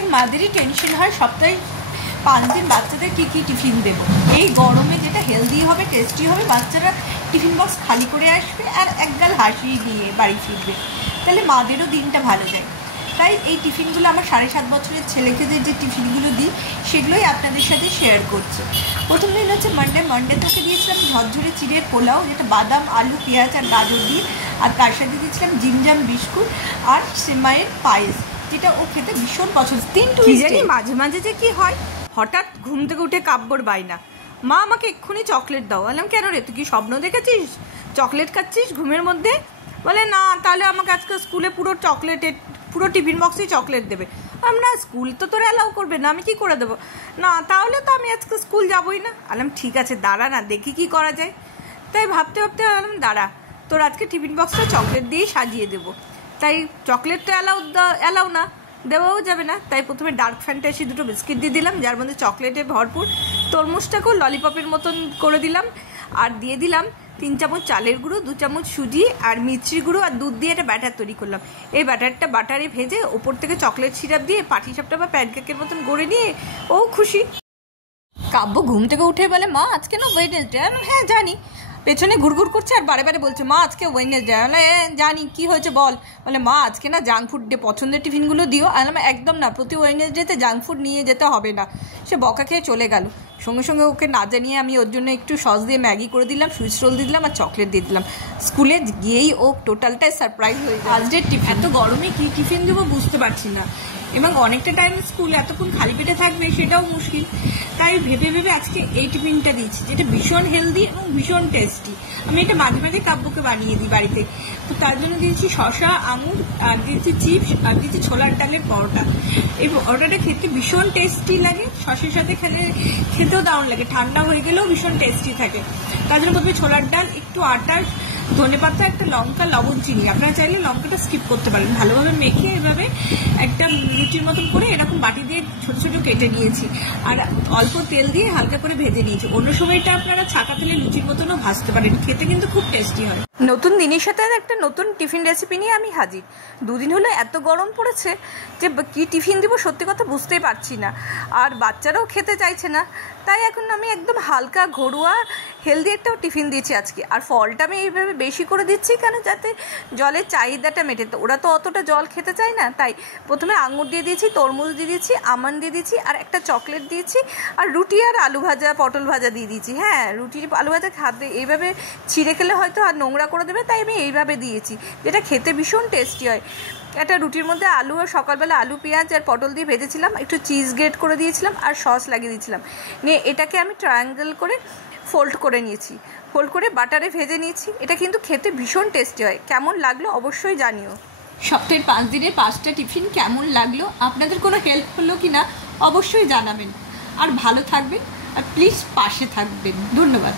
প্রত্যেক মাদেরই টেনশন হয় সপ্তাহে 5 দিন বাচ্চাদের কী কী টিফিন দেবো। এই গরমে যেটা হেলদি হবে, টেস্টি হবে, বাচ্চারা টিফিন বক্স খালি করে আসবে আর একগাল হাসি নিয়ে বাড়ি ফিরবে, তাহলে মাদেরও দিনটা ভালো যায়। তাই এই টিফিনগুলো আমার 7.5 বছরের ছেলেকে যে টিফিনগুলো দিই সেগুলোই আপনাদের সাথে শেয়ার করছি। প্রথম দিন হচ্ছে মানডে তাকে দিয়েছিলাম ঝরঝরে চিড়ের পোলাও, যেটা বাদাম, আলু, পেঁয়াজ আর গাজর দিয়ে, আর তার সাথে দিয়েছিলাম জিমজাম বিস্কুট আর সেমাইয়ের পায়েস, যেটা ও খেতে ভীষণ পছন্দ। কি জানি মাঝে মাঝে যে কি হয়, হঠাৎ ঘুম থেকে উঠে কাব্যর বাইনা, মা আমাকে এক্ষুনি চকলেট দাও। বললাম কেন রে, তুই কি স্বপ্ন দেখেছিস চকলেট খাচ্ছিস ঘুমের মধ্যে? বলে না, তাহলে আমাকে আজকে স্কুলে পুরো টিফিন বক্সেই চকলেট দেবে। না, স্কুল তো তোরা অ্যালাউ করবে না, আমি কি করে দেবো? না, তাহলে তো আমি আজকে স্কুল যাবোই না। বললাম ঠিক আছে, দাঁড়া না, দেখি কি করা যায়। তাই ভাবতে বললাম দাঁড়া, তোর আজকে টিফিন বক্সটা চকলেট দিয়েই সাজিয়ে দেবো। তাই চকলেট তো অ্যালাউ না, দেওয়াও যাবে না। তাই প্রথমে ডার্ক ফ্যান্টাসি 2টো বিস্কিট দিয়ে দিলাম, যার মধ্যে চকলেটে ভরপুর। তরমুজটাকেও ললিপপের মতন করে দিলাম, আর দিয়ে দিলাম 3 চামচ চালের গুঁড়ো, 2 চামচ সুজি আর মিষ্টি গুঁড়ো আর দুধ দিয়ে একটা ব্যাটার তৈরি করলাম। এই ব্যাটারটা বাটারে ভেজে ওপর থেকে চকলেট সিরাপ দিয়ে পাটিসাপটা বা প্যানকেকের মতন গড়ে নিয়ে ও খুশি। কাব্য ঘুম থেকে উঠে বলে, মা আজকে না ওয়েডনেসডে। হ্যাঁ জানি। পেছনে ঘুরঘুর করছে আর বারে বারে বলছে, মা আজকে ওয়েডনেসডে। বলে জানি, কি হয়েছে বল। বলে মা আজকে না জাঙ্ক ফুড ডে, পছন্দের টিফিনগুলো দিও। একদম না, প্রতি ওয়েডনেসডেতে জাঙ্ক ফুড নিয়ে যেতে হবে না। সে বকা খেয়ে চলে গেল। সঙ্গে সঙ্গে ওকে না জানিয়ে আমি ওর জন্য একটু সস দিয়ে ম্যাগি করে দিলাম, সুইচ রোল দিয়ে দিলাম আর চকলেট দিয়ে দিলাম। স্কুলে গিয়েই ও টোটালটাই সারপ্রাইজ হয়ে যায়। ফার্স্ট ডে টিফিন, এত গরমে কী টিফিন দেবো বুঝতে পারছি না, এবং অনেকটা টাইম স্কুল এতক্ষণ খালি পেটে থাকবে সেটাও মুশকিল। তাই ভেবে আজকে এই টিফিনটা দিচ্ছি, যেটা ভীষণ হেলদি এবং ভীষণ টেস্টি। আমি এটা মাঝে মাঝে কাব্যকে বানিয়ে দিই বাড়িতে। তো তার জন্য দিয়েছি শসা, আঙুর, আর দিয়েছি চিপস, আর দিয়েছি ছোলার ডালের পরোটা। এই পরোটাটা খেতে ভীষণ টেস্টি লাগে, সসের সাথে খেতেও দারুণ লাগে, ঠান্ডা হয়ে গেলেও ভীষণ টেস্টি থাকে। তার জন্য প্রথমে ছোলার ডাল, একটু আটার, ধনেপাতা, একটা লঙ্কা, লবণ, চিনি, আপনারা চাইলে লঙ্কাটা স্কিপ করতে পারেন, ভালোভাবে মেখে এভাবে একটা রুটির মতন করে এরকম বাটি দিয়ে ছোট ছোট কেটে নিয়েছি, আর অল্প তেল দিয়ে হালকা করে ভেজে নিয়েছি। অন্য সময়টা আপনারা ছাকা তেলে লুচির মতনও ভাজতে পারেন, খেতে কিন্তু খুব টেস্টি হয়। নতুন দিনের সাথে একটা নতুন টিফিন রেসিপি নিয়ে আমি হাজির। 2 দিন হলো এত গরম পড়েছে যে কি টিফিন দিব সত্যি কথা বুঝতেই পারছি না, আর বাচ্চারাও খেতে চাইছে না। তাই এখন আমি একদম হালকা ঘরোয়া হেলদি একটা টিফিন দিয়েছি আজকে। আর ফলটা আমি এইভাবে বেশি করে দিচ্ছি কেন, যাতে জলের চাহিদাটা মেটে। তো ওরা তো অতটা জল খেতে চায় না, তাই প্রথমে আঙুর দিয়ে দিয়েছি, তরমুজ দিয়ে দিয়েছি, আমন্ড দিয়ে দিয়েছি, আর একটা চকলেট দিয়েছি, আর রুটি আর আলু ভাজা, পটল ভাজা দিয়ে দিয়েছি। হ্যাঁ, রুটি আলু ভাজা খাবে, এইভাবে ছিঁড়ে খেলে হয়তো আর নোংরা করে দেবে, তাই আমি এইভাবে দিয়েছি, যেটা খেতে ভীষণ টেস্টি হয়। একটা রুটির মধ্যে আলু, আর সকালবেলা আলু, পেঁয়াজ আর পটল দিয়ে ভেজেছিলাম, একটু চিজ গ্রেট করে দিয়েছিলাম আর সস লাগিয়ে দিয়েছিলাম। নিয়ে এটাকে আমি ট্রায়াঙ্গেল করে ফোল্ড করে নিয়েছি, ফোল্ড করে বাটারে ভেজে নিয়েছি। এটা কিন্তু খেতে ভীষণ টেস্টি হয়। কেমন লাগলো অবশ্যই জানিও। সপ্তাহের 5 দিনের 5টা টিফিন কেমন লাগলো, আপনাদের কোনো হেল্প হলো কি না অবশ্যই জানাবেন। আর ভালো থাকবেন, আর প্লিজ পাশে থাকবেন। ধন্যবাদ।